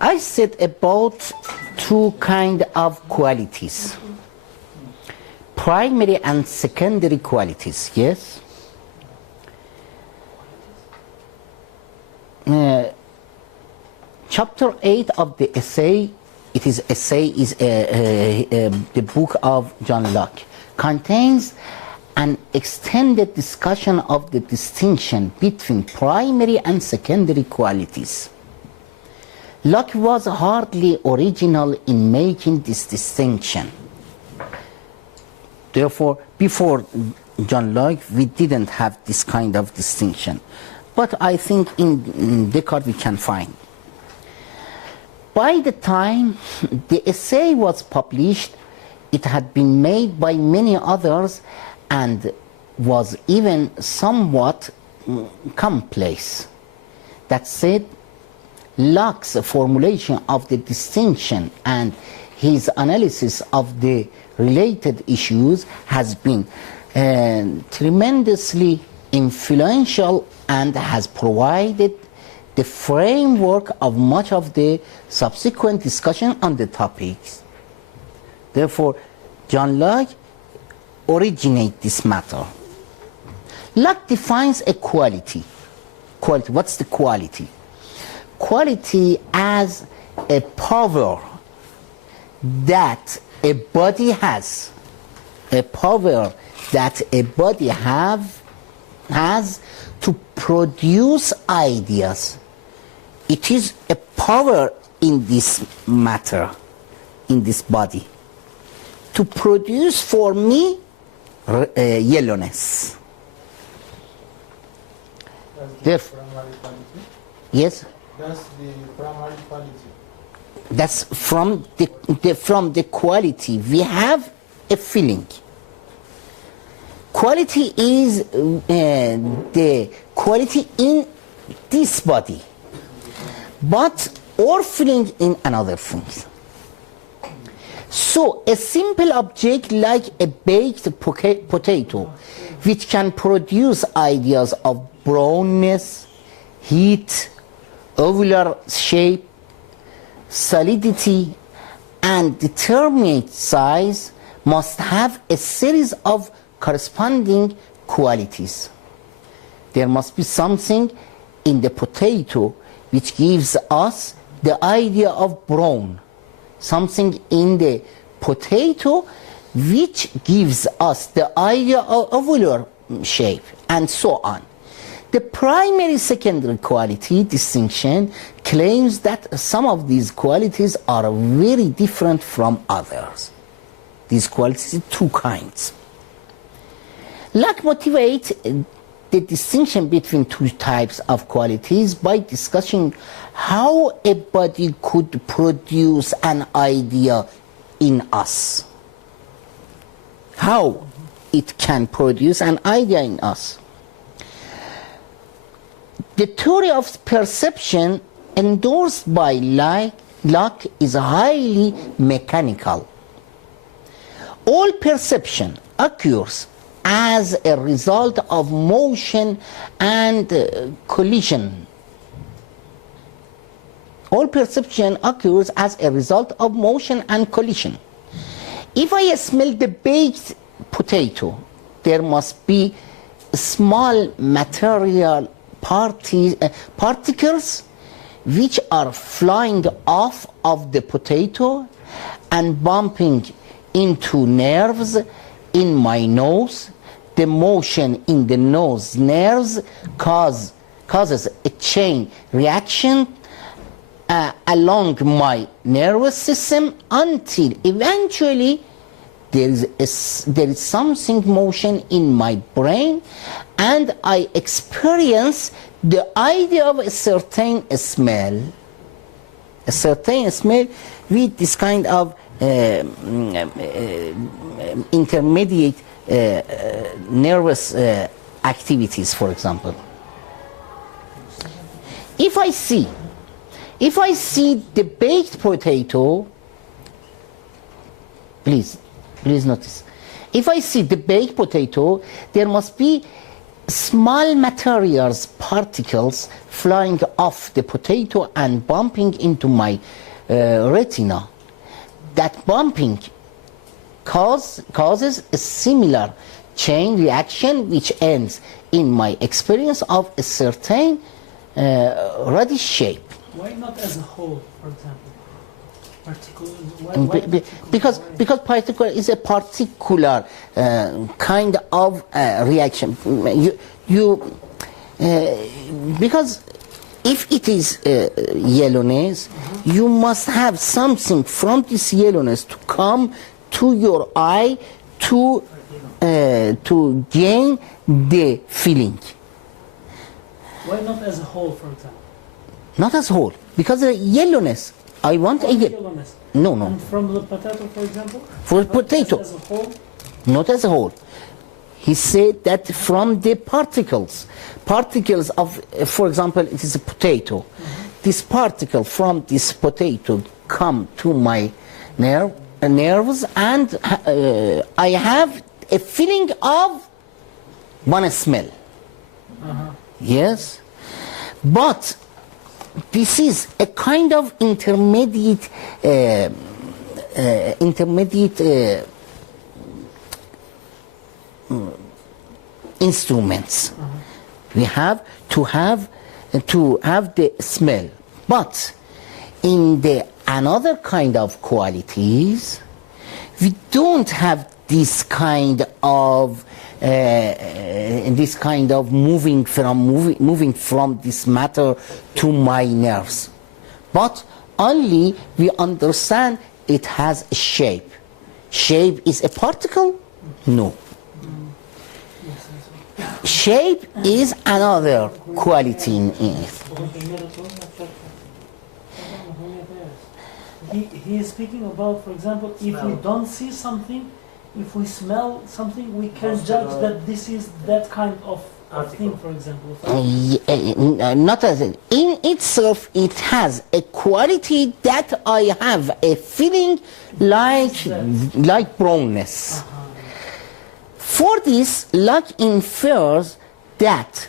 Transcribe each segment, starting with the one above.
I said about two kind of qualities, primary and secondary qualities, yes? Chapter 8 of the essay, the book of John Locke, contains an extended discussion of the distinction between primary and secondary qualities. Locke was hardly original in making this distinction. Therefore, before John Locke, we didn't have this kind of distinction. But I think in Descartes we can find. By the time the essay was published, it had been made by many others and was even somewhat commonplace. That said, Locke's formulation of the distinction and his analysis of the related issues has been tremendously influential and has provided the framework of much of the subsequent discussion on the topics. Therefore, John Locke originates this matter. Locke defines a quality. What's the quality? Quality as a power that a body has. A power that a body has to produce ideas. It is a power in this matter, in this body, to produce for me yellowness. That's the primary quality? Yes? That's the primary quality. That's from the quality. We have a feeling. Quality is the quality in this body, but or feeling in another thing. So a simple object like a baked potato, which can produce ideas of brownness, heat, ovular shape, solidity, and determinate size, must have a series of corresponding qualities. There must be something in the potato which gives us the idea of brown, something in the potato which gives us the idea of ovular shape, and so on. The primary secondary quality distinction claims that some of these qualities are very different from others. These qualities are two kinds. Locke motivates the distinction between two types of qualities by discussing how a body could produce an idea in us. How it can produce an idea in us. The theory of perception endorsed by Locke is highly mechanical. All perception occurs as a result of motion and collision. All perception occurs as a result of motion and collision. If I smell the baked potato, there must be small material particles which are flying off of the potato and bumping into nerves in my nose. The motion in the nose nerves causes a chain reaction along my nervous system until eventually there is something motion in my brain, and I experience the idea of a certain smell. A certain smell with this kind of intermediate nervous activities, for example. If I see the baked potato, please notice. If I see the baked potato, there must be small materials, particles flying off the potato and bumping into my retina. That bumping causes a similar chain reaction which ends in my experience of a certain radish shape. Why not as a whole, for example? Because particular is a particular kind of reaction. Because if it is yellowness, you must have something from this yellowness to come to your eye to gain the feeling. Why not as a whole, for example? Not as a whole, because the yellowness. I want a yellowness. No. And from the potato, for example? For potato. As a whole? Not as a whole. He said that from the particles of, for example, it is a potato. This particle from this potato come to my nerves, and I have a feeling of one smell. Yes, but this is a kind of intermediate instruments. We have to have the smell, but in the another kind of qualities, we don't have this kind of moving from this matter to my nerves, but only we understand it has a shape. Shape is a particle? No. Shape is another quality in it. He is speaking about, for example, if we don't see something, if we smell something, we can judge that this is that kind of thing, for example. Not as in itself, it has a quality that I have a feeling like brownness. For this, Locke infers that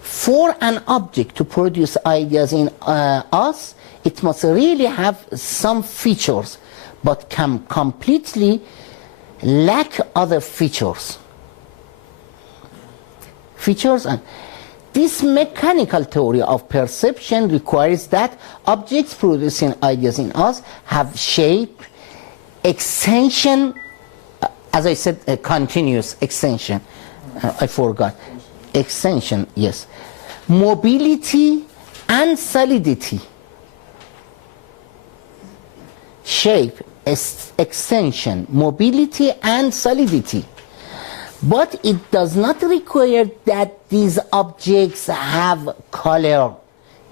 for an object to produce ideas in us, it must really have some features, but can completely lack other features. And this mechanical theory of perception requires that objects producing ideas in us have shape, extension, as I said, a continuous extension. I forgot. Extension, yes. Mobility and solidity. Shape, extension, mobility and solidity. But it does not require that these objects have color,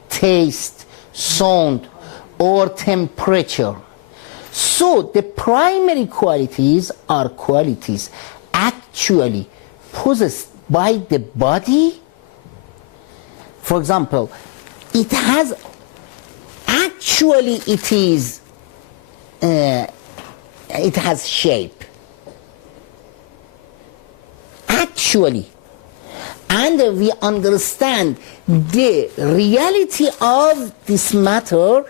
taste, sound, or temperature. So the primary qualities are qualities actually possessed by the body. For example, it has shape. Actually. And we understand the reality of this matter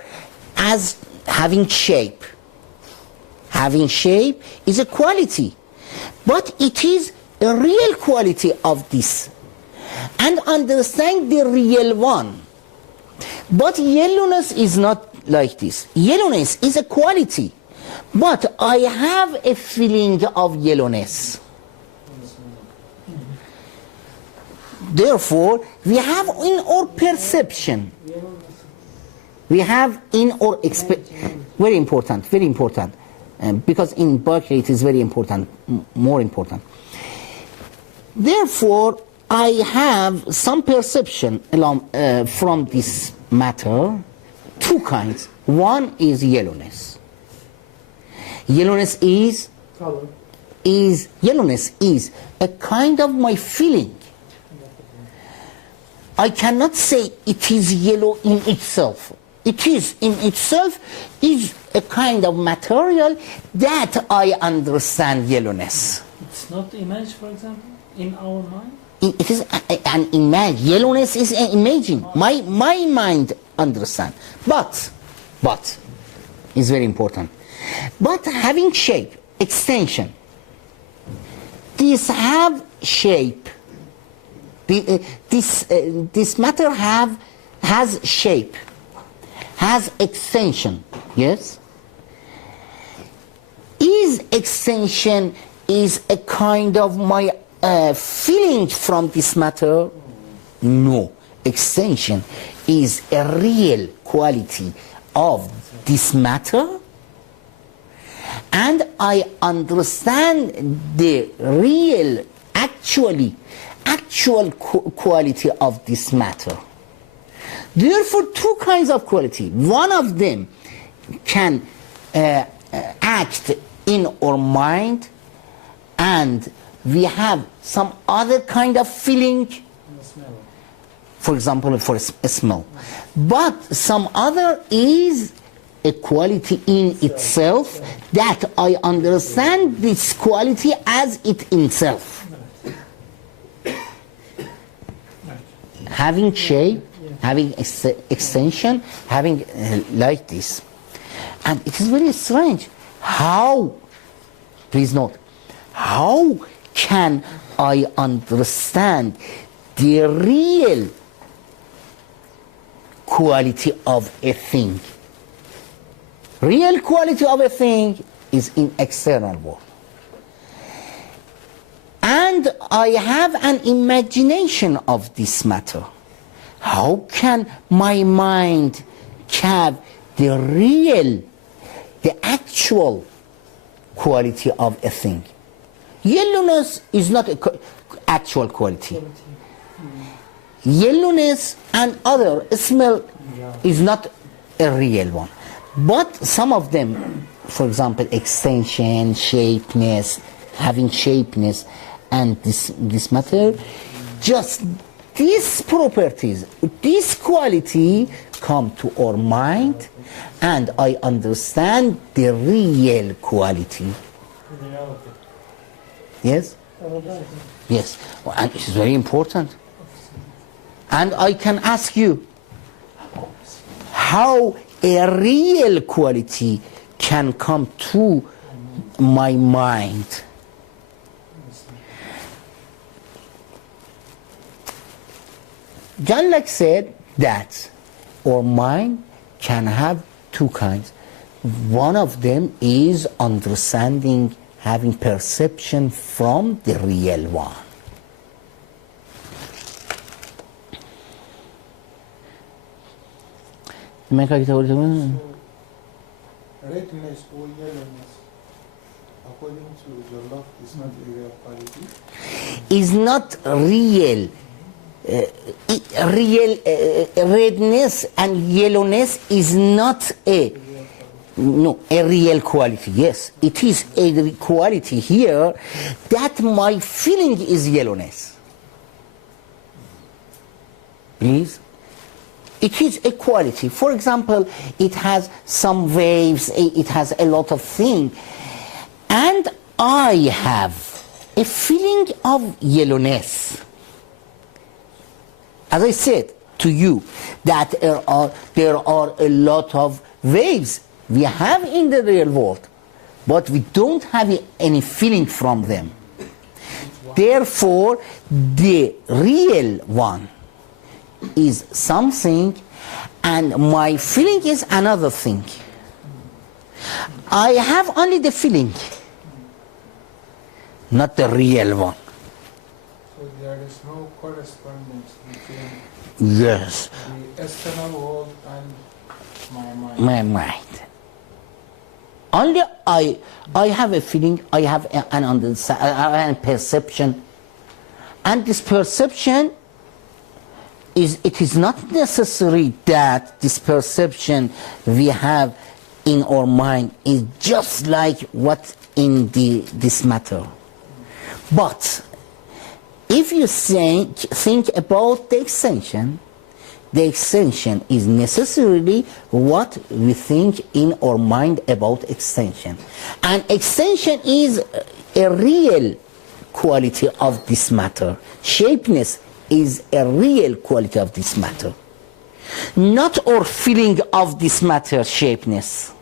as having shape. Having shape is a quality, but it is a real quality of this. And understand the real one. But yellowness is not like this. Yellowness is a quality, but I have a feeling of yellowness. Therefore, we have in our perception, we have in our very important, because in Berkeley it is very important, more important. Therefore, I have some perception along, from this matter, two kinds. One is yellowness. Yellowness is a kind of my feeling. I cannot say it is yellow in itself. It is in itself is a kind of material that I understand yellowness. It's not image, for example, in our mind? it is an image. Yellowness is an imaging. My mind understand. But is very important. But having shape, extension. These have shape. This matter has shape, has extension. Yes. Is extension is a kind of my feeling from this matter? No. Extension is a real quality of this matter, and I understand the real, actual quality of this matter. Therefore, two kinds of quality. One of them can act in our mind, and we have some other kind of feeling, for example, for a smell. But some other is a quality in itself that I understand this quality as it itself. Having shape, having extension, having like this. And it is very strange. How, please note, how can I understand the real quality of a thing? Real quality of a thing is in external world. And I have an imagination of this matter. How can my mind have the real, the actual quality of a thing? Yellowness is not an actual quality. Yellowness and other smell is not a real one. But some of them, for example, extension, shapeness, having shapeness, and this matter, just these properties, this quality come to our mind, and I understand the real quality. Yes? Yes. And it is very important. And I can ask you, how a real quality can come to my mind? John Locke said that our mind can have two kinds. One of them is understanding, having perception from the real one. Redness or yellowness, according to your Locke, is not a real quality? Is not real. Redness and yellowness is not a real quality. Yes, it is a quality here that my feeling is yellowness. Please. It is a quality. For example, it has some waves, it has a lot of things, and I have a feeling of yellowness. As I said to you, that there are a lot of waves we have in the real world, but we don't have any feeling from them. Therefore, the real one is something, and my feeling is another thing. I have only the feeling, not the real one. So there is no correspondence between Yes. the external world and my mind. My mind. Only I have a feeling, I have an understanding, I have a perception, and this perception it is not necessary that this perception we have in our mind is just like what in this matter. But if you think about the extension is necessarily what we think in our mind about extension. And extension is a real quality of this matter. Shapeness is a real quality of this matter. Not our feeling of this matter, shapeness.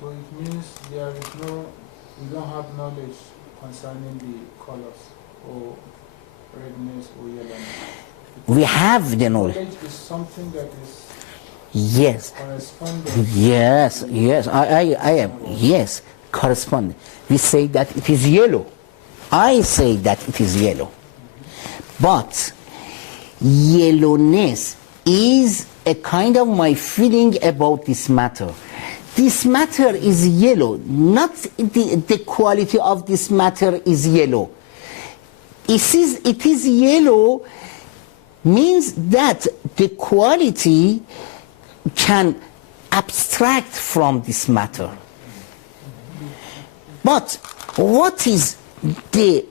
So it means there is no, we don't have knowledge concerning the colors or redness or yellowness. We have the knowledge. Knowledge is something that is Yes. corresponding. Yes, yes, I am, yes, corresponding. We say that it is yellow. I say that it is yellow. But yellowness is a kind of my feeling about this matter. This matter is yellow, not the quality of this matter is yellow. It is yellow means that the quality can abstract from this matter. But what is the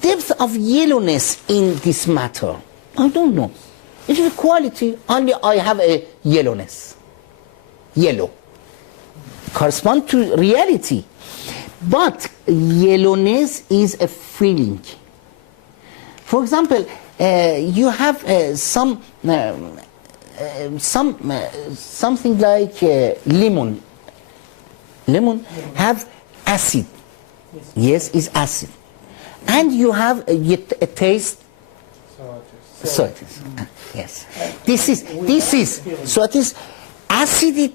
depth of yellowness in this matter? I don't know. It is a quality, only I have a yellowness. Yellow. Correspond to reality. But yellowness is a feeling. For example, you have something like lemon. Lemon have acid. Yes, is acid. And you have a taste. So it is. Yes. This is. So it is acid.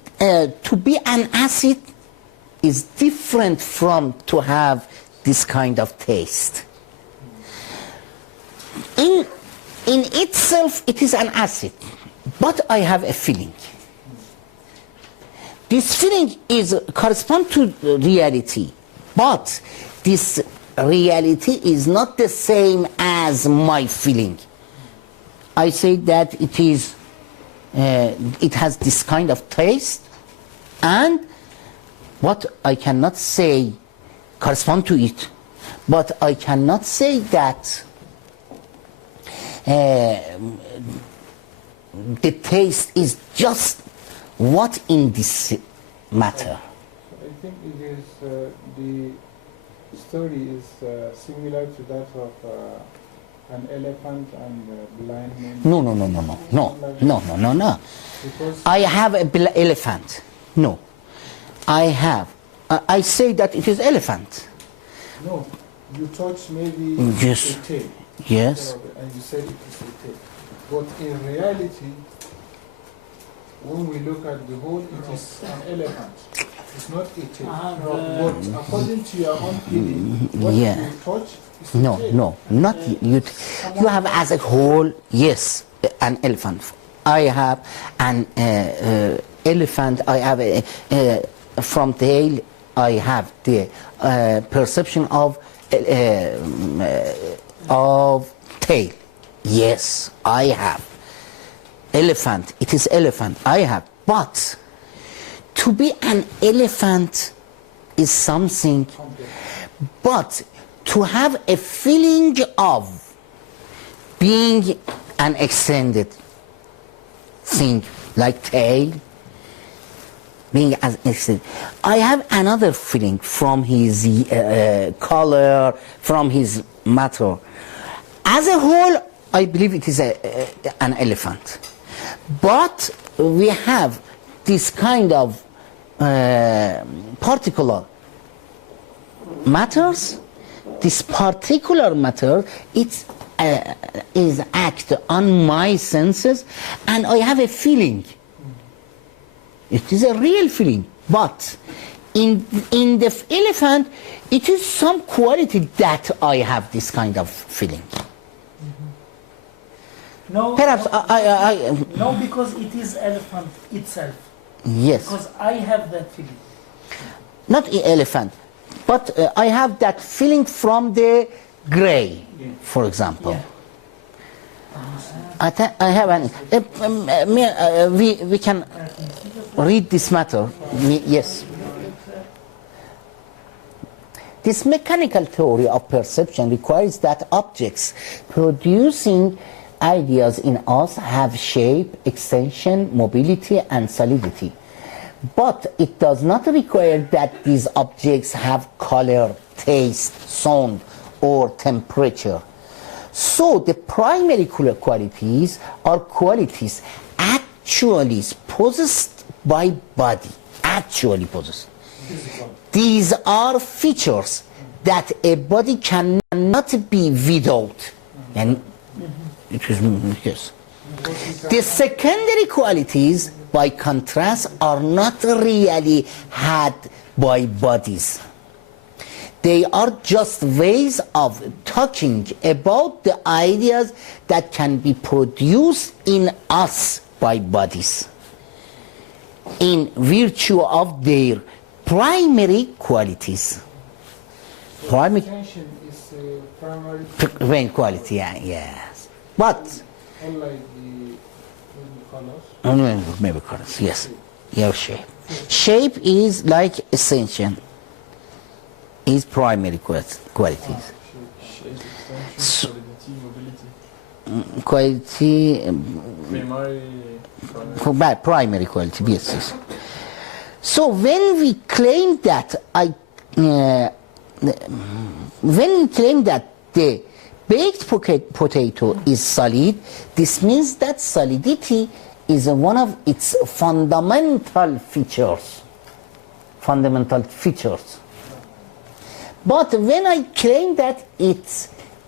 To be an acid is different from to have this kind of taste. In itself, it is an acid, but I have a feeling. This feeling is correspond to reality, but this reality is not the same as my feeling. I say that it is, it has this kind of taste, and what I cannot say correspond to it, but I cannot say that the taste is just what in this matter. I think it is, the story is similar to that of an elephant and a blind man. No. Because I have an elephant. No. I have. I say that it is elephant. no, you touch maybe Yes. a tail. Yes. And you said it is a tail. But in reality, when we look at the whole, it is an elephant. It's not a tail. But according to your own feeling, what Yeah. you touch is a tail. Not you. You have as a whole, yes, an elephant. I have an elephant. I have from tail. I have the perception of tail. Yes, I have. Elephant. It is elephant. I have. But to be an elephant is something. But to have a feeling of being an extended thing like tail, being as extended, I have another feeling from his color, from his matter. As a whole, I believe it is an elephant. But we have this kind of particular matters. This particular matter, it is act on my senses, and I have a feeling. It is a real feeling. But in the elephant, it is some quality that I have this kind of feeling. No, Perhaps no, because it is elephant itself. yes. Because I have that feeling. Not an elephant, but I have that feeling from the gray, for example. Yeah. I have an. We can read this matter. Yes. This mechanical theory of perception requires that objects producing ideas in us have shape, extension, mobility, and solidity. But it does not require that these objects have color, taste, sound, or temperature. So the primary qualities are qualities actually possessed by body, actually possessed. These are features that a body cannot be without. And it is, yes. The secondary qualities, by contrast, are not really had by bodies. They are just ways of talking about the ideas that can be produced in us by bodies in virtue of their primary qualities. Primary Attention is primary. main quality, yeah, yes. But Unlike the colors. maybe colors, yes. Your shape. Shape is like essential. Is primary qualities. So, quality primary quality, yes. So when we claim that the baked potato is solid, this means that solidity is one of its fundamental features. But when I claim that it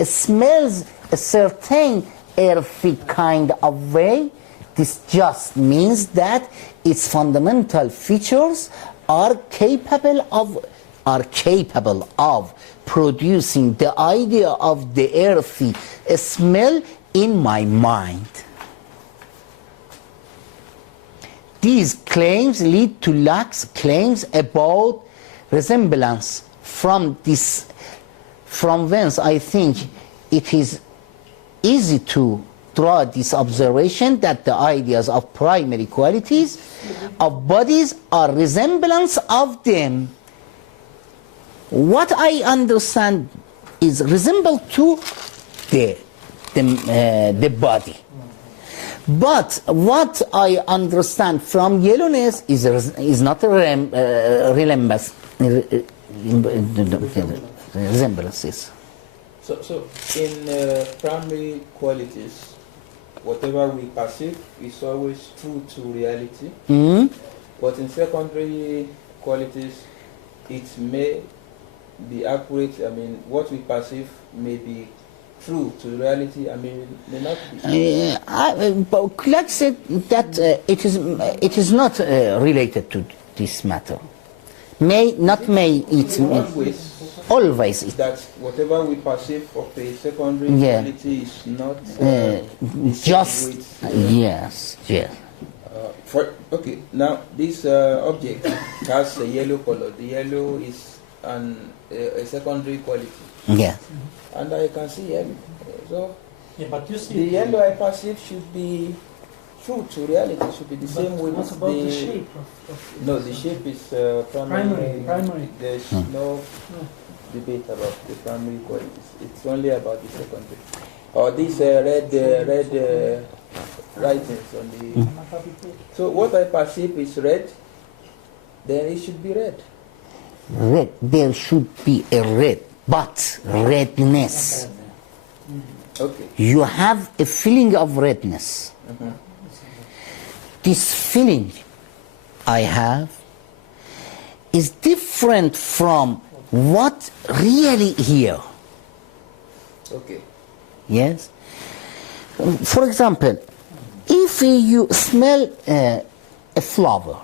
smells a certain earthy kind of way, this just means that its fundamental features are capable of producing the idea of the earthy smell in my mind. These claims lead to lax claims about resemblance. From whence I think it is easy to draw this observation that the ideas of primary qualities of bodies are resemblance of them. What I understand is resemble to the body. But what I understand from yellowness is not a resemblances. So in primary qualities, whatever we perceive is always true to reality. Mm-hmm. But in secondary qualities, it may be accurate. I mean, what we perceive may be true to reality. I mean, may not be. But Clark said that it is not related to this matter. Always it. That whatever we perceive of a secondary quality is not just yes. Okay, now this object has a yellow color. The yellow is a secondary quality. Yeah. And I can see yellow. So but you see the yellow I perceive should be true to reality. Should be the same with what about the shape of No, the shape is primary. There's no debate about the primary qualities. It's only about the secondary. Or these red writings on the. So what I perceive is red. Then it should be red. Red. There should be a red, but redness. Okay. You have a feeling of redness. This feeling I have is different from what really here. Okay. Yes. For example, if you smell a flower,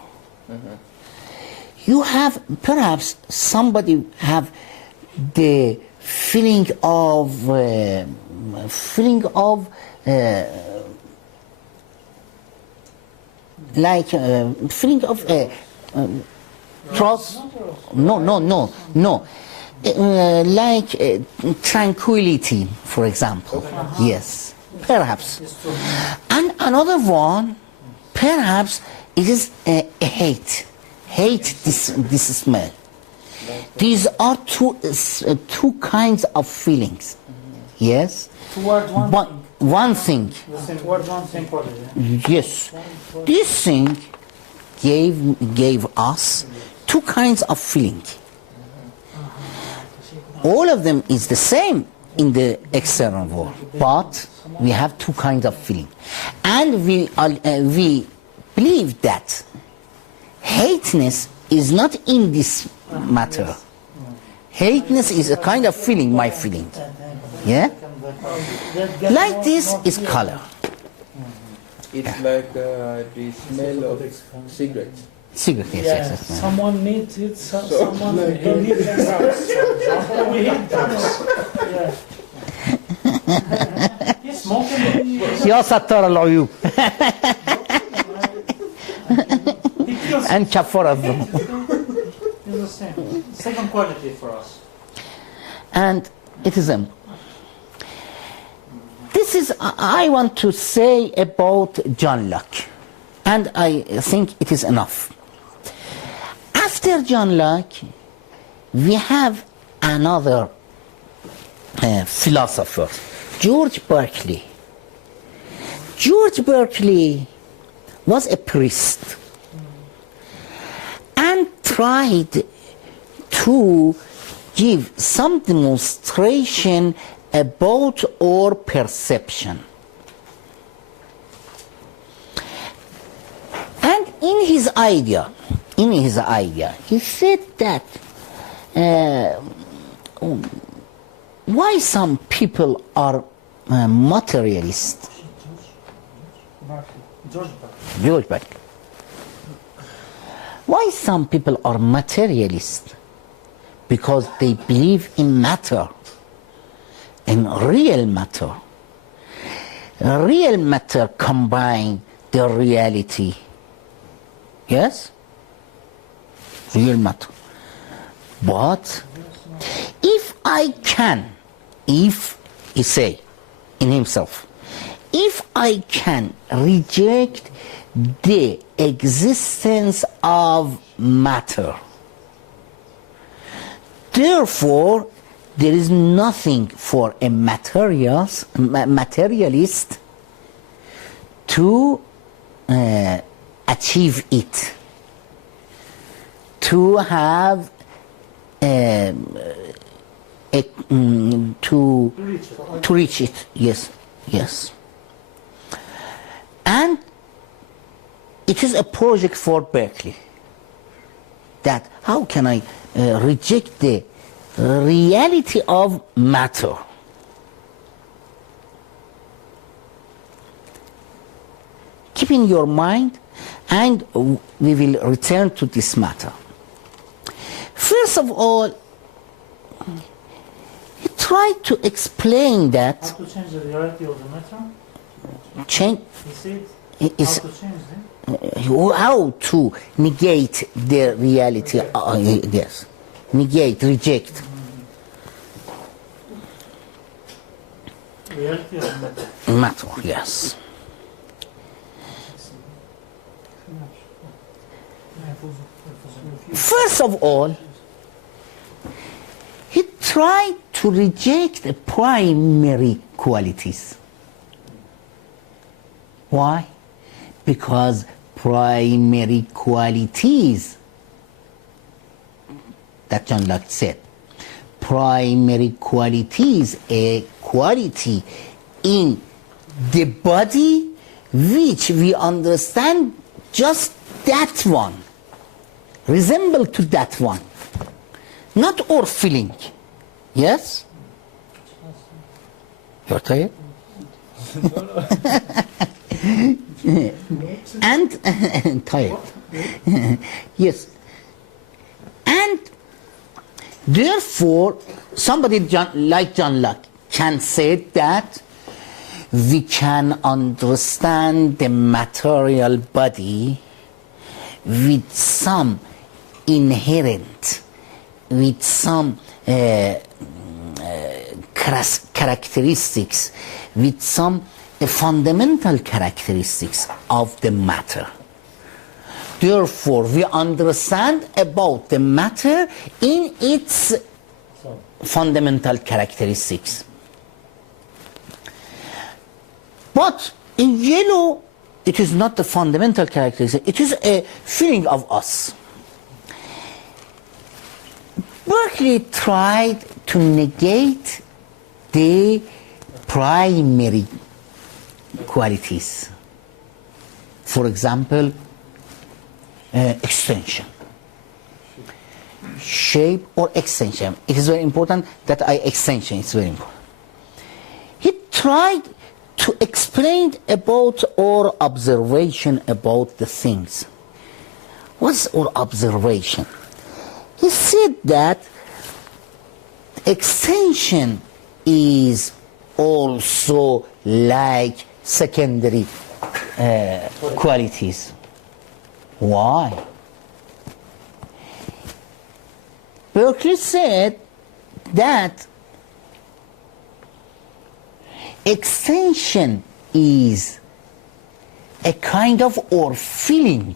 you have perhaps somebody have the feeling of trust. No. Like tranquility, for example. Yes, perhaps. And another one, perhaps it is hate. Hate this smell. These are two kinds of feelings. Yes. Towards one thing. Towards one thing quality. Yes. This thing gave us two kinds of feeling. All of them is the same in the external world, but we have two kinds of feeling, and we believe that hateness is not in this matter. Hateness is a kind of feeling, my feeling. Yeah? Like this is color. It's like the smell of cigarettes. Cigarette, yes, Yeah, yes, yes. someone needs it, someone needs it. We hate drugs. Yeah. You smoking? يا ستار العيوب It kills. and كفار الذنوب. It's the same. Second quality for us. And it is this is I want to say about John Locke, and I think it is enough. After John Locke, we have another philosopher, George Berkeley. George Berkeley was a priest and tried to give some demonstration about our perception. And in his idea, he said that why some people are materialist. George Berkeley. Why some people are materialist? Because they believe in matter, in real matter. Real matter combine the reality. Yes? Real matter. But if I can, if he say in himself, if I can reject the existence of matter, therefore there is nothing for a materialist to achieve it, to have to reach it. Yes, yes. And it is a project for Berkeley, that how can I reject the reality of matter? Keep in your mind, and we will return to this matter. First of all, he tried to explain that How to change the reality of the matter? change You see it? is How to change it? how to negate the reality. Yes, negate, reject. Reality of matter. Matter, yes. First of all, he tried to reject the primary qualities. Why? Because primary qualities, that John Locke said, primary qualities, a quality in the body which we understand just that one, resemble to that one, not our feeling. Yes? You're tired? And tired. Yes. And therefore, somebody like John Locke can say that we can understand the material body with some inherent, with some characteristics, with some fundamental characteristics of the matter. Therefore, we understand about the matter in its fundamental characteristics. But in yellow it is not the fundamental characteristic, it is a feeling of us. Berkeley tried to negate the primary qualities. For example, extension, shape or extension. It is very important that extension is very important. He tried to explain about our observation about the things. What's our observation? He said that extension is also like secondary qualities. Why? Berkeley said that extension is a kind of or feeling,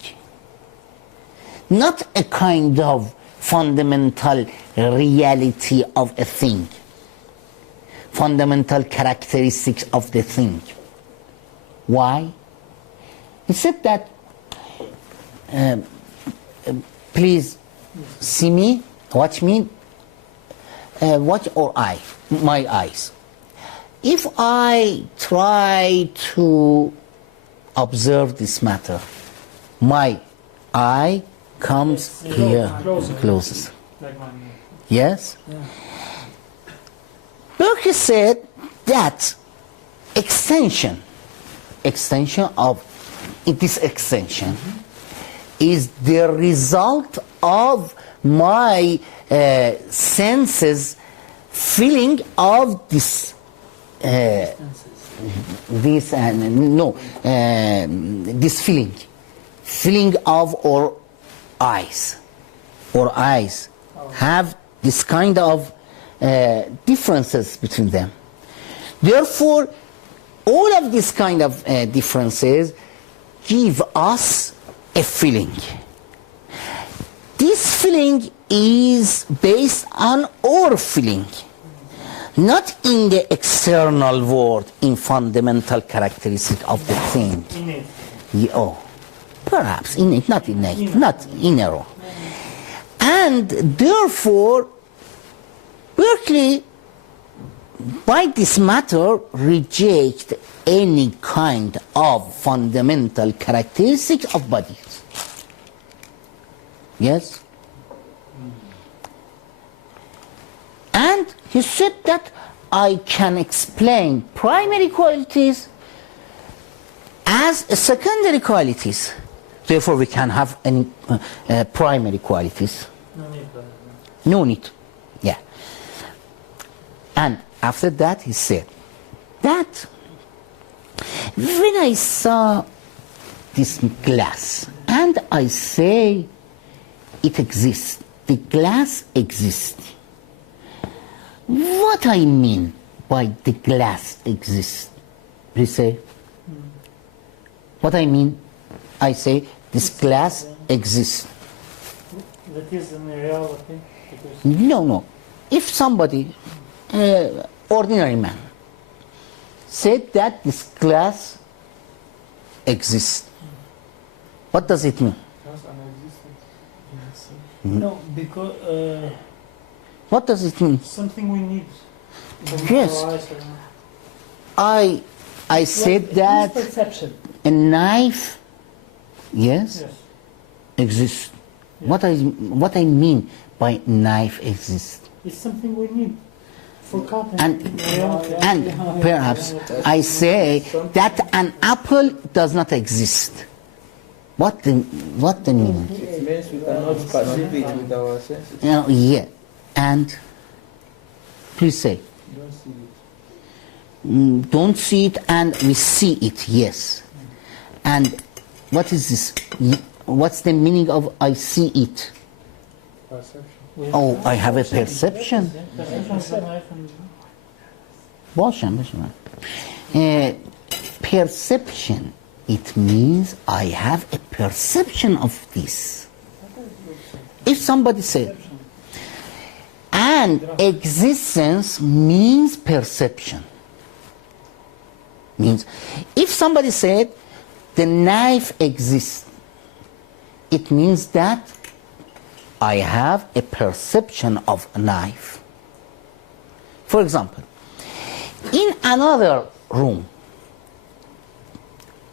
not a kind of fundamental reality of a thing, fundamental characteristics of the thing. Why? He said that, please see me, watch me, watch or eye, my eyes. If I try to observe this matter, my eye comes here, closes. Like mine. Yes? Yeah. Berkeley said that extension of this extension is the result of my senses feeling of this this feeling of our eyes. Our eyes have this kind of differences between them. Therefore, all of these kind of differences give us a feeling. This feeling is based on our feeling, not in the external world, in fundamental characteristic of the thing. Innate. Oh, perhaps innate, not innate, not inner. And therefore, Berkeley, by this matter, reject any kind of fundamental characteristics of bodies. Yes? And he said that I can explain primary qualities as secondary qualities. Therefore, we can have any primary qualities. No need for that. No need. Yeah. And after that, he said that when I saw this glass and I say it exists, the glass exists. What I mean by the glass exists? Please say. What I mean, I say this glass exists. That is in reality. Because No. If somebody, ordinary man, said that this glass exists, what does it mean? That's unexistent. no, because What does it mean? something we need. Yes. I said that Perception. a knife, yes, Yes. exists. What I mean by knife exists. It's something we need for cotton. And perhaps I say that an apple does not exist. What the meaning? It means we cannot perceive it with our senses. Yeah. And please say. Don't see it. Don't see it and we see it, yes. And what is this? What's the meaning of I see it? Perception. Oh, I have a perception. باشم. Perception, it means I have a perception of this. If somebody said, and existence means perception. Means, if somebody said, the knife exists, it means that I have a perception of a knife. For example, in another room,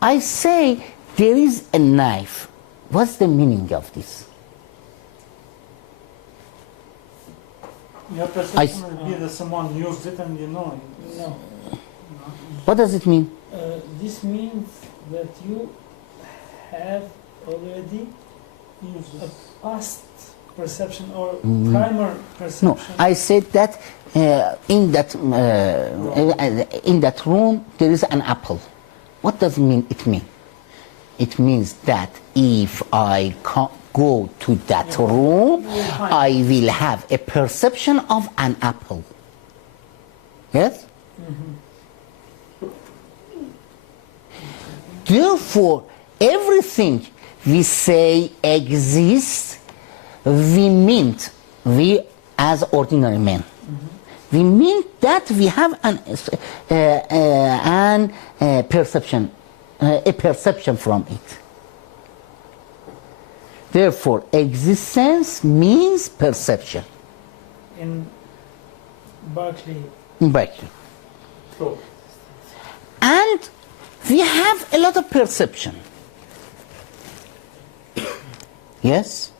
I say there is a knife. What's the meaning of this? Your perception will be that someone used it and you know it. No. What does it mean? This means that you have already a past perception or primer perception. No, I said that in that room there is an apple. What does it mean? It means that if I go to that room, I will have a perception of an apple. Yes? Therefore, everything we say exists, we as ordinary men, we mean that we have an perception, a perception from it. Therefore, existence means perception. In Berkeley. So, And we have a lot of perception. Yes?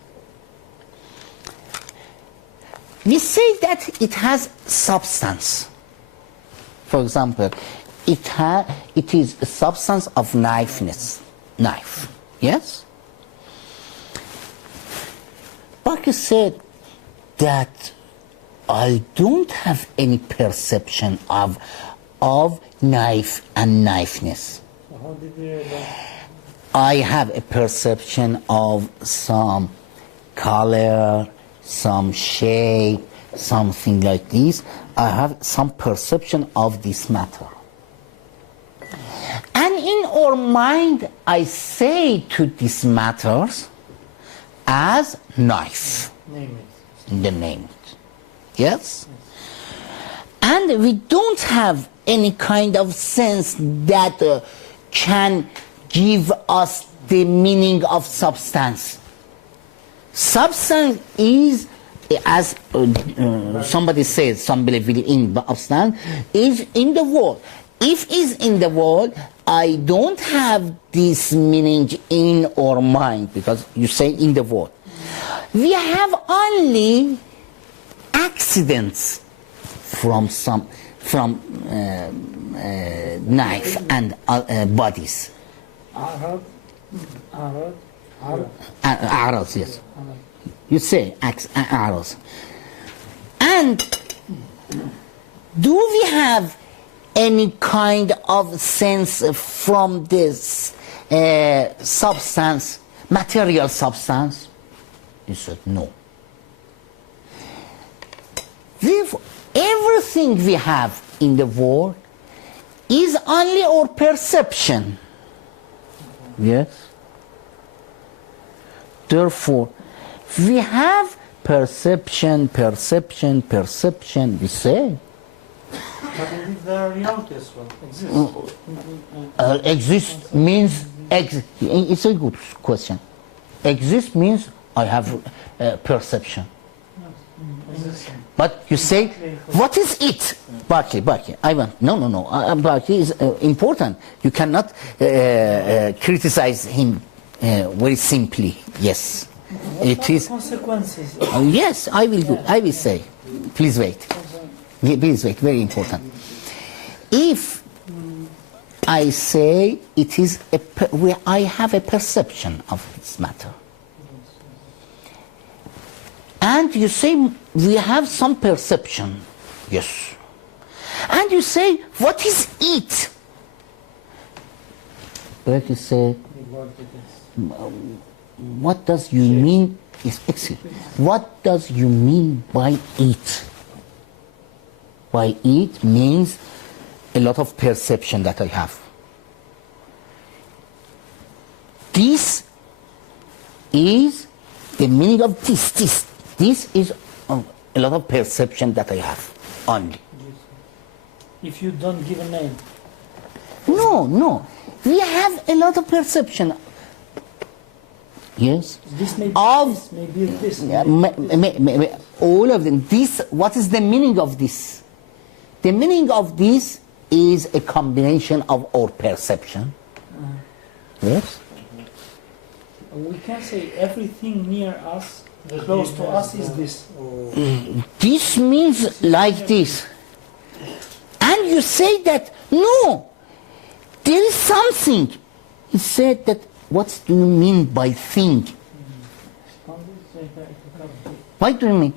We say that it has substance. For example, it is a substance of knife. Yes? Barker said that I don't have any perception of knife and knifeness. So how did you realize? I have a perception of some color, some shape, something like this. I have some perception of this matter. And in our mind, I say to these matters as knife. Name The name it. Yes? And we don't have any kind of sense that can give us the meaning of substance. Substance is, as somebody says, some believe in substance, is in the world. If is in the world, I don't have this meaning in our mind, because you say in the world. We have only accidents from knife and bodies. Arrows, yes. You say arrows. And do we have any kind of sense from this substance, material substance? He said no. Therefore, everything we have in the world is only our perception. Yes? Therefore, we have perception, we say. But indeed the reality as well exists. Exist means, it's a good question. Exist means I have perception. But you say, what is it? Barkley, Barkley is important. You cannot criticize him very simply. Yes. What It are is. the consequences? Yes, I will do. I will say. Please wait. Please wait. Very important. If I say it is where I have a perception of this matter, and you say we have some perception, yes, and you say what is it? But you say, what does you mean? What does you mean by it? By it means a lot of perception that I have. This is the meaning of this. This is a lot of perception that I have only. If you don't give a name. No. We have a lot of perception. Yes. This may be Of- this, maybe this. Yeah, maybe this. all of them. This. What is the meaning of this? The meaning of this is a combination of our perception. Yes. We can say everything near us, close to us, is this. This means like this. And you say that, no, there is something. He said that, what do you mean by thing? What do you mean?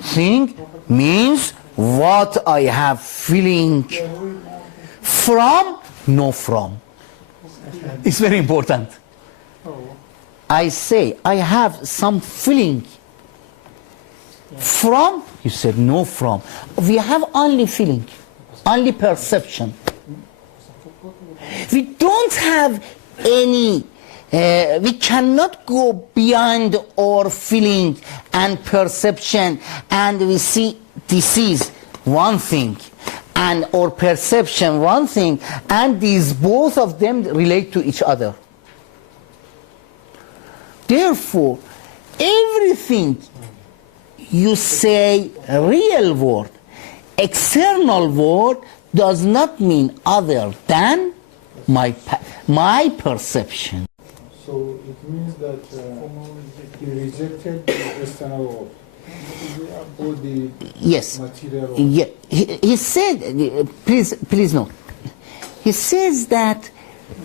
Thing means what I have feeling. From, no from. It's very important. I say, I have some feeling. From, you said no from. We have only feeling, only perception. We don't have any, we cannot go beyond our feeling and perception, and we see this is one thing, and our perception one thing, and these both of them relate to each other. Therefore, everything you say real world, external world, does not mean other than my perception. So it means that he rejected the external world, or the Yes. material world. Yeah. He said, please note, he says that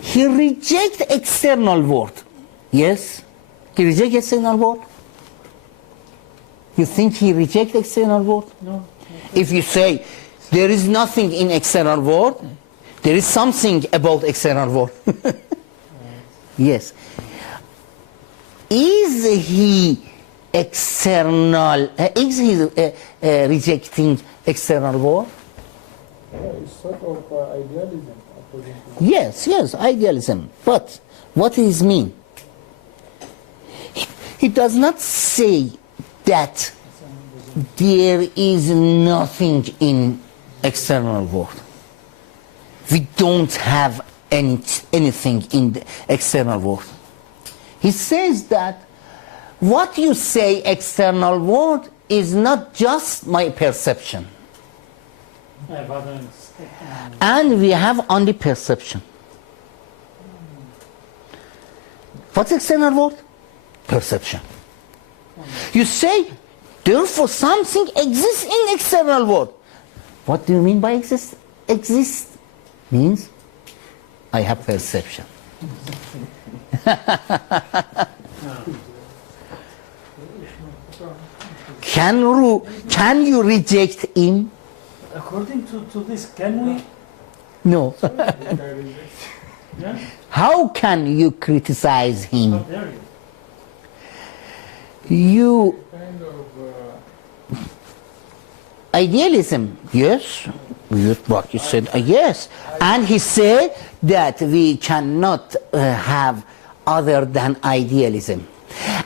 he rejects external world. Yes? He rejects external world? You think he rejects external world? No. If you say there is nothing in external world, there is something about external world. Yes. Is he external? Is he rejecting external world? Yeah, it's sort of idealism, according to Yes, idealism. But what does it mean? He does not say that there is nothing in external world. We don't have anything in the external world. He says that what you say external world is not just my perception. And we have only perception. What's external world? Perception. You say, therefore something exists in external world. What do you mean by exist? Exist means I have perception. Can you reject him? According to this, can we? No. Yeah? How can you criticize him? How dare you? You kind of idealism, yes. What you said, yes. And he said that we cannot have other than idealism.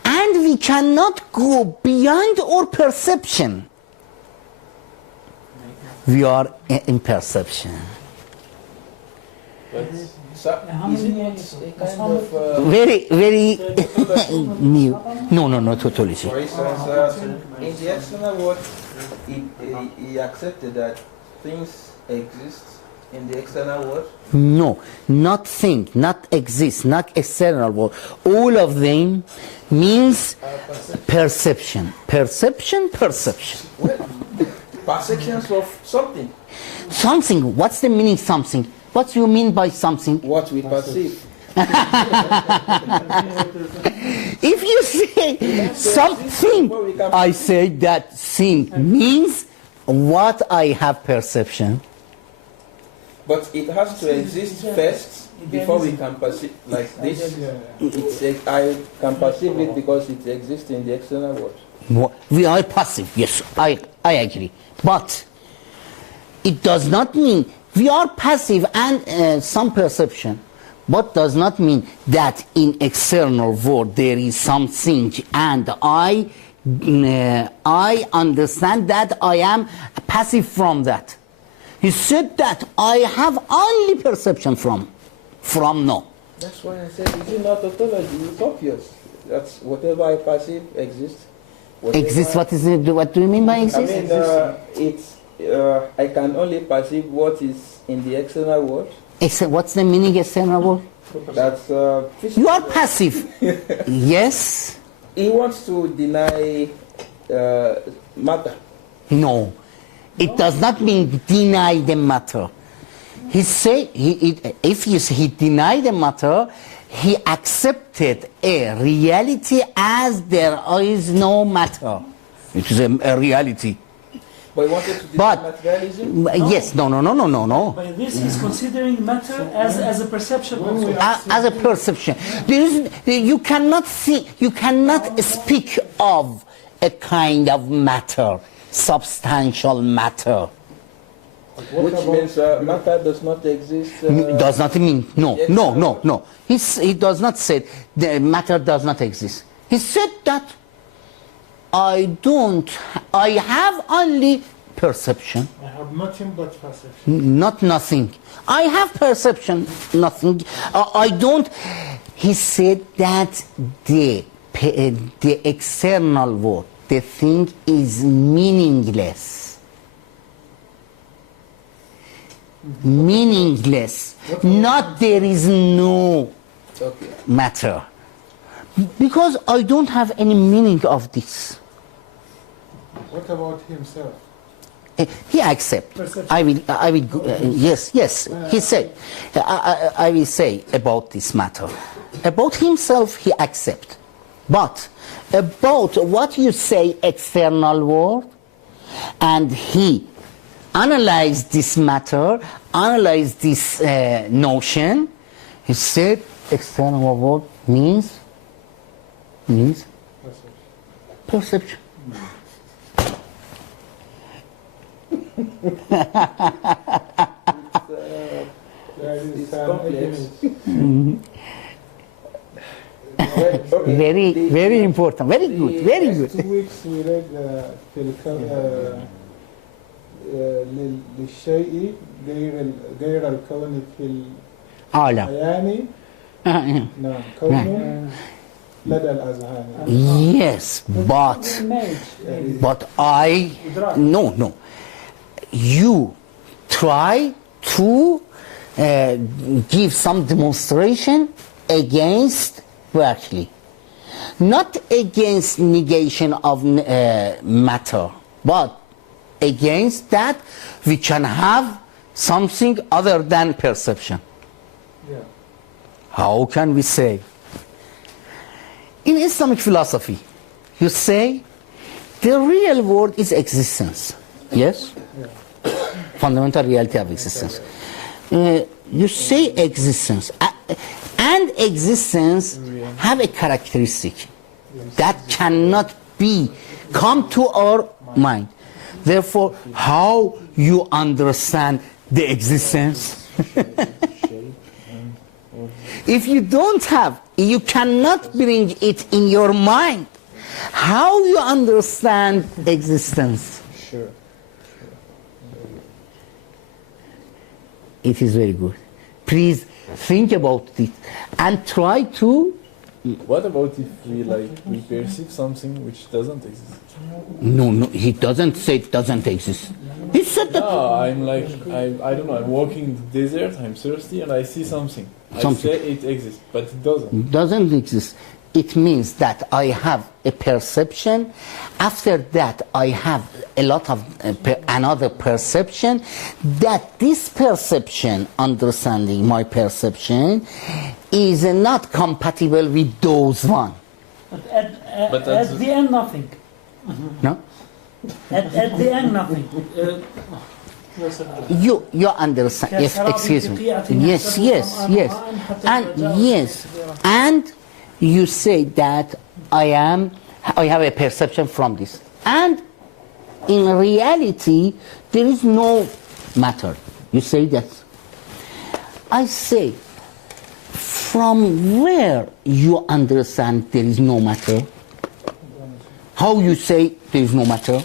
And we cannot go beyond our perception. We are in perception. But isn't it a kind of Very new. No, tautology. for instance, in the external world, he accepted that things exist in the external world? No, not think, not exist, not external world. All of them means perception. Perception. Well, perceptions of something. Something. What's the meaning something? What do you mean by something? What we perceive. If you say something, I say that thing means what I have perception. But it has to exist first before we can perceive like this. I can perceive it because it exists in the external world. We are passive, yes, I agree. But it does not mean we are passive and some perception, but does not mean that in external world there is something and I understand that I am passive from that. He said that I have only perception from no. That's why I said, is it not tautology? It's obvious. That's whatever I perceive exists. Exist, what is it? What do you mean by exist? I mean, I can only perceive what is in the external world. What's the meaning external world? That's You are passive. Yes. He wants to deny matter. No. It does not mean deny the matter. He say if he deny the matter, he accepted a reality as there is no matter. It is a reality. But he wanted to deny materialism? Yes, no. By this, he's considering matter as a perception also. As a perception. You cannot speak of a kind of matter, substantial matter. Which means matter does not exist. Does not mean no. He does not say the matter does not exist. He said that I have only perception. I have nothing but perception. Not nothing. I have perception, nothing. I don't. He said that the external world, the thing is meaningless. Meaningless. Not there is no matter. Because I don't have any meaning of this. What about himself? He accepts. I will. Yes. He said. I will say about this matter. About himself, he accepts. But about what you say, external world, and he analyzed this matter, analyzed this notion. He said, external world means perception. It's complex. Very important. Very good. Very Last good. 2 weeks we read للشيء غير الكون في عالم. العيان نعم كون لدى الأذهان. Yes, but I no. You try to give some demonstration against Berkeley, not against negation of matter, but against that we can have something other than perception. Yeah. How can we say? In Islamic philosophy, you say the real world is existence. Yes? Yeah. Fundamental reality of existence. You say existence. And existence have a characteristic that cannot come to our mind. Therefore, how you understand the existence? If you don't have, you cannot bring it in your mind. How you understand existence? Sure. It is very good. Please think about it and try to. What about if we perceive something which doesn't exist? No, he doesn't say it doesn't exist. He said that. No, I'm I don't know, I'm walking in the desert, I'm thirsty, and I see something. I say it exists, but it doesn't. Doesn't exist. It means that I have a perception. After that, I have a lot of another perception. That this perception, understanding my perception, is not compatible with those one. But at the end, nothing. No? At the end, nothing. You understand? Yes, excuse me. Yes, and you say that I have a perception from this, and in reality there is no matter. You say that. I say, from where you understand there is no matter? How you say there is no matter?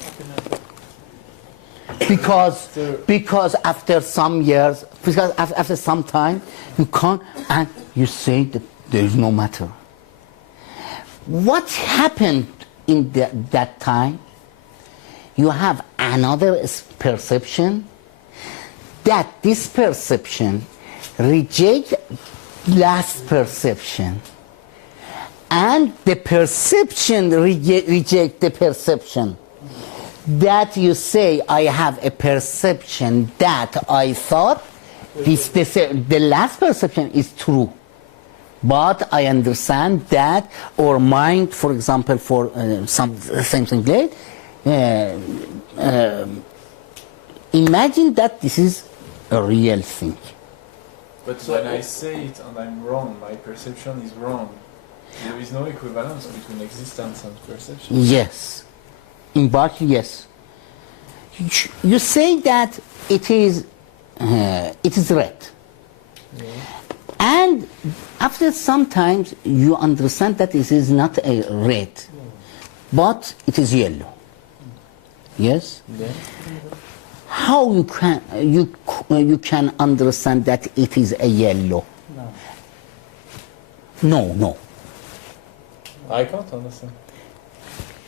because after some years, because after some time, you can't, and you say that there is no matter. What happened in that time? You have another perception, that this perception reject last perception, and the perception reject the perception. That you say, I have a perception that I thought the last perception is true, but I understand that, or mind, for example, for something like imagine that this is a real thing. But when I say it and I'm wrong, my perception is wrong. There is no equivalence between existence and perception. Yes. In Berkeley, yes. You say that it is red. Yeah. And after some time, you understand that it is not a red, but it is yellow. Yes? Yeah. How you can understand that it is a yellow? No. I can't understand.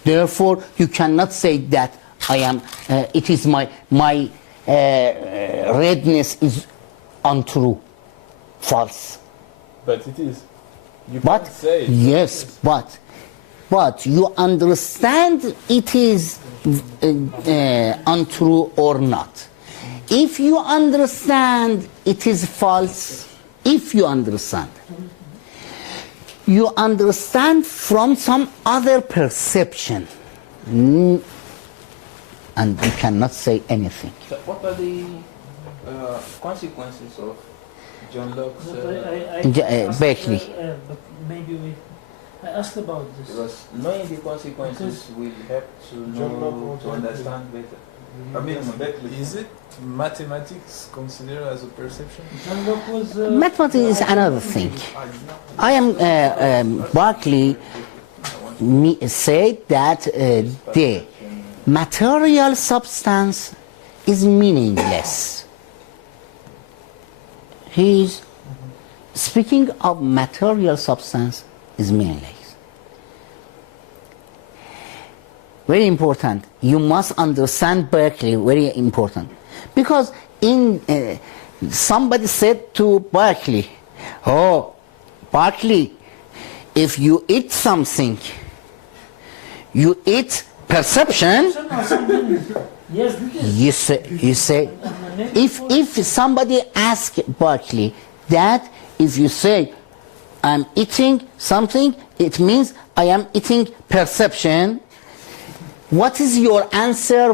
Therefore, you cannot say that I am. It is my redness is untrue, false. But it is. You But can't say it. yes, but you understand it is untrue or not. If you understand it is false, if you understand from some other perception, and you cannot say anything. So what are the consequences of John Locke's... Berkeley. But maybe I asked about this. Because knowing the consequences will help to understand better. I mean, Is it mathematics considered as a perception? John Locke was... Mathematics is another thing. I am Berkeley said that the material substance is meaningless. He is speaking of material substance is meaningless. Very important. You must understand Berkeley. Very important, because somebody said to Berkeley, "Oh, Berkeley, if you eat something, you eat perception." Yes, You say if somebody asks Berkeley that if you say I'm eating something, it means I am eating perception. What is your answer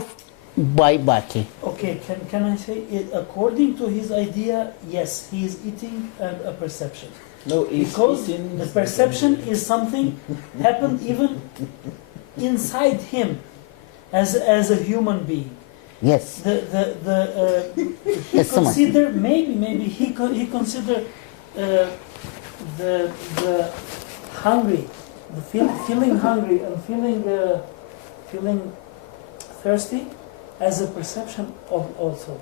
by Berkeley? Okay, can I say it? According to his idea, yes, he is eating a perception. no, it's Because eating... the perception is something happened even inside him as a human being. Yes. He Yes, someone. consider maybe he consider the hungry, feeling hungry and feeling thirsty as a perception of also.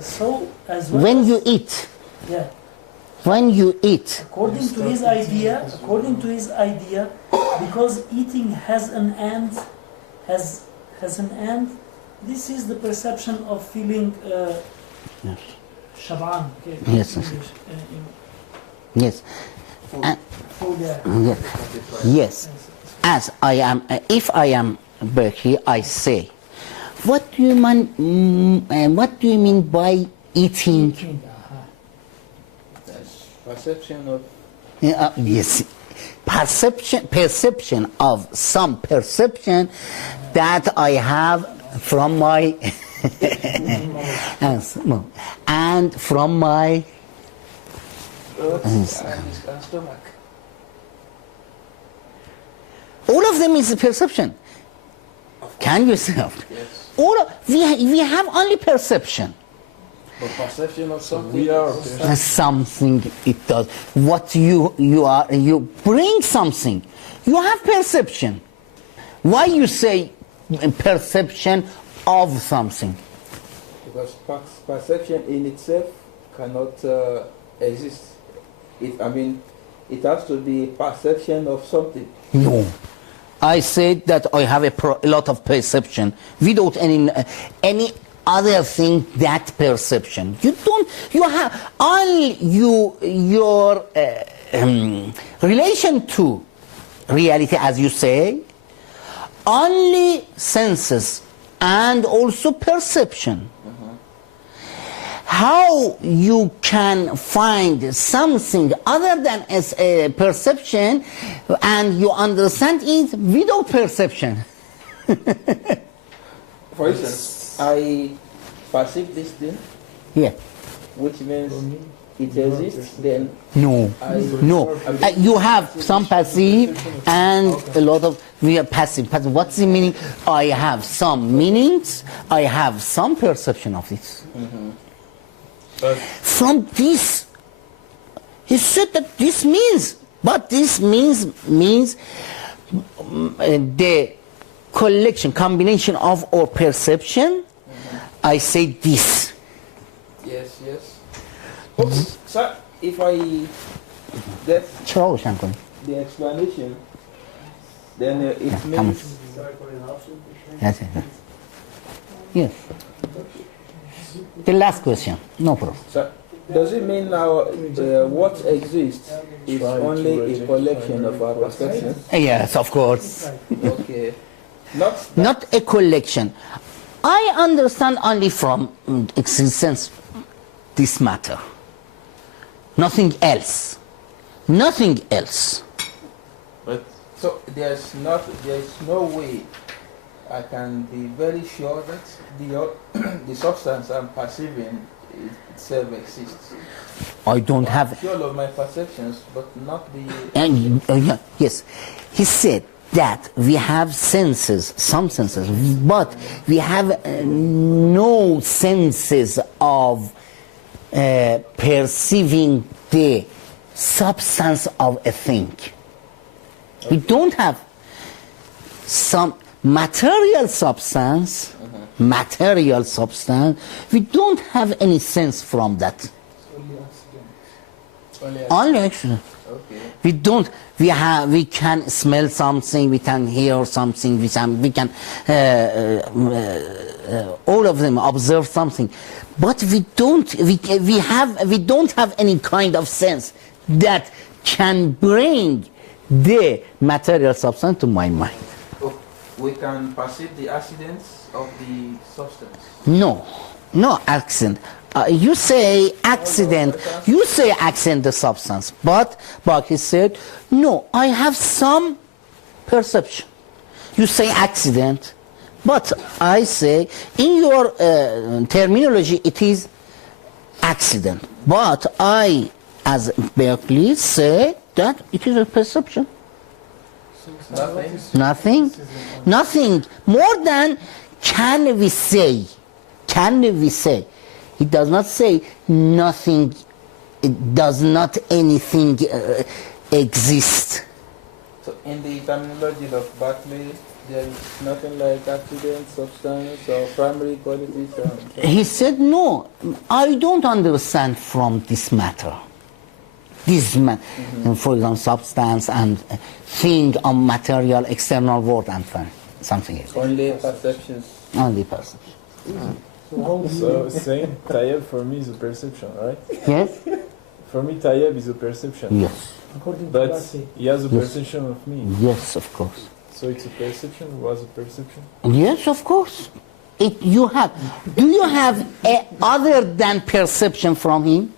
So as well When as, you eat, yeah. when you eat, According to his idea, because eating has an end, has an end. This is the perception of feeling Yes. shaban. Okay, Yes, in yes. English, yes, full, yeah. yes. As I am, if I am Berkeley, I say, what do you mean by eating? That's perception of... Yes, perception of some perception that I have from my and from my stomach. all of them is a perception. Can you say? Yes. We have only perception. But perception of something... We are Something it does. What you bring something. You have perception. Why you say perception of something. Because perception in itself cannot exist. It has to be perception of something. No. I said that I have a lot of perception without any other thing that perception. You have all your relation to reality, as you say, only senses and also perception. How you can find something other than as a perception and you understand it without perception? For instance, I perceive this thing, Yeah. which means it exists, then No. No. You have some passive and a lot of we are passive. What's the meaning? I have some meanings. I have some perception of it. But From this, he said that this means, but this means the combination of our perception. I say this. yes. So if I get چرا روشن کنی؟ the explanation, then it come means Yes. Yes. The last question. No problem. so does it mean now what exists is only a collection of our perceptions? Yes, of course. Okay. Not Not a collection. I understand only from existence this matter. Nothing else. Nothing else. but so there's no way I can be very sure that the substance I'm perceiving itself exists. I don't have. I'm sure of my perceptions, but not the. And yes, he said that we have senses, some senses, but we have no senses of perceiving the substance of a thing. We don't have some material substance. Material substance. We don't have any sense from that. Only accident. Only accident. Okay. We don't. We can smell something. We can hear something. We can all of them observe something, but we don't. We don't have any kind of sense that can bring the material substance to my mind. Oh, we can perceive the accidents of the substance. No accident. You say accident. You say accident the substance, but Baki said no. I have some perception. You say accident, but I say in your terminology it is accident. But I, as Berkeley, say that it is a perception. Nothing more than can we say. It does not say nothing. It does not anything exist. So in the terminology of Berkeley, there is nothing like accident, substance, or primary qualities. He said, no, I don't understand from this matter. For example, substance and thing on material, external world and something else. Only perceptions. Only perception. so saying Tayyab for me is a perception, right? Yes? For me, Tayyab is a perception. Yes. According to But Barsi. he has a Yes. perception of me. Yes, of course. So it's a perception, was a perception. Yes, of course. Do you have other than perception from him?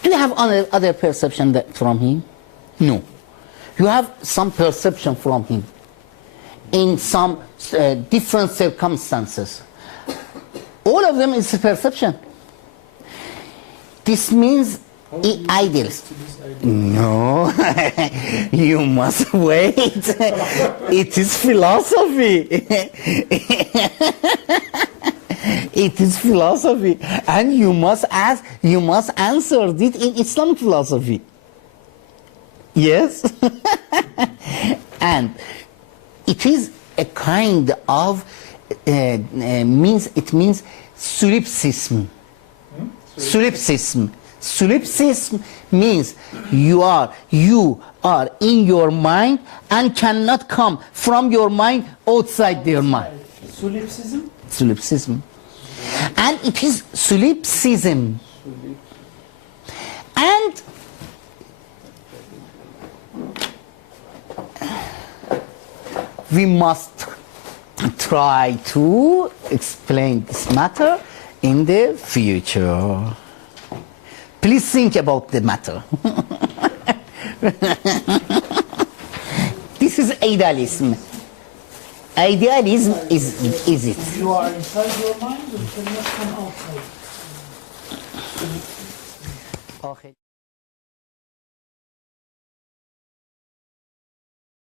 Do you have other perception from him? No. You have some perception from him in some different circumstances. All of them is a perception. This means ideals. No, you must wait. It is philosophy. It is philosophy, and you must answer it in Islamic philosophy. Yes, and it is a kind of means solipsism. Solipsism. Solipsism means you are in your mind and cannot come from your mind outside your mind. Solipsism? Solipsism. And it is solipsism. And we must try to explain this matter in the future. Please think about the matter. This is idealism. Idealism is it. If you are inside your mind, you cannot come outside. Okay.